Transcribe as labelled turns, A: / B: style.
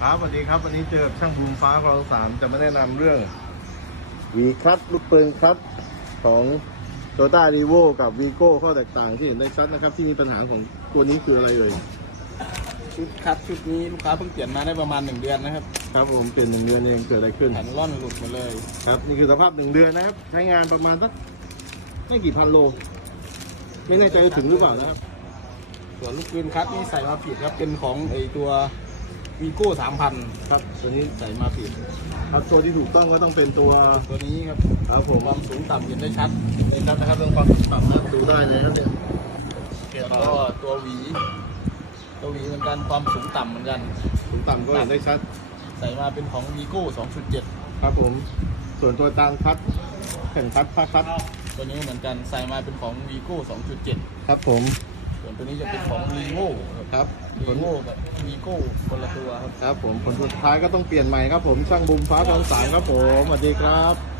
A: ครับสวัสดีครับวันนี้เจอกับช่างบูมฟ้าคลองสามจะมาแนะนำเรื่องวีคัตลูกปืนคัตของโตต้ารีโวกับวีโก้ข้อแตกต่างที่เห็นได้ชัดนะครับ ที่มีปัญหาของตัวนี้คืออะไรเอ่ย
B: ชุดคัดชุดนี้ลูกค้าเพิ่งเปลี่ยนมาได้ประมาณหนึ่งเดือนนะครับ
A: ครับผมเปลี่ยนหนึ่งเดือนเองเกิดอะไรขึ้น
B: แผ่นร่อนหลุดหมดเลย
A: ครับนี่คือสภาพหนึ่งเดือนนะครับ ใช้งานประมาณสักไม่กี่พันโล ไม่แน่ใจว่าถึงหรือเปล่านะครับ
B: ส่วนลูกปืนคัดนี่ใส่มาผิดครับเป็นของไอตัว วีโก้สามพัน
A: ครับ
B: ตัวนี้ใส่มาผิด
A: ครับตัวที่ถูกต้องก็ต้องเป็นตัว
B: ตัวนี้ครับ
A: ครับผม
B: ความสูงต่ำเห็นได้ชัด
A: ในครับนะครับเรื่องความต่ำนะครับดูได้เลยครับเนี่ย
B: แล้วก็ตัวหวี ตัวหวีเหมือนกันความสูงต่ำเหมือนกัน
A: สูงต่ำก็เห็นได้ชัด
B: ใส่มาเป็นของวีโก้2.7
A: ครับผม ส่วนตัวตามคัดแผ่นคัดผ้าคัด
B: ตัวนี้เหมือนกันใส่มาเป็นของวีโก้2.7
A: ครับผม
B: ส่วนตัวนี้จะเป็นของรีโว
A: ครับผ
B: รี
A: ล
B: โวกับวีโก้คนละตัวครับ
A: ครับผมผลสุดท้ายก็ต้องเปลี่ยนใหม่ครับผมช่างบุมฟ้าทองสามครับผมสวัสดีครับ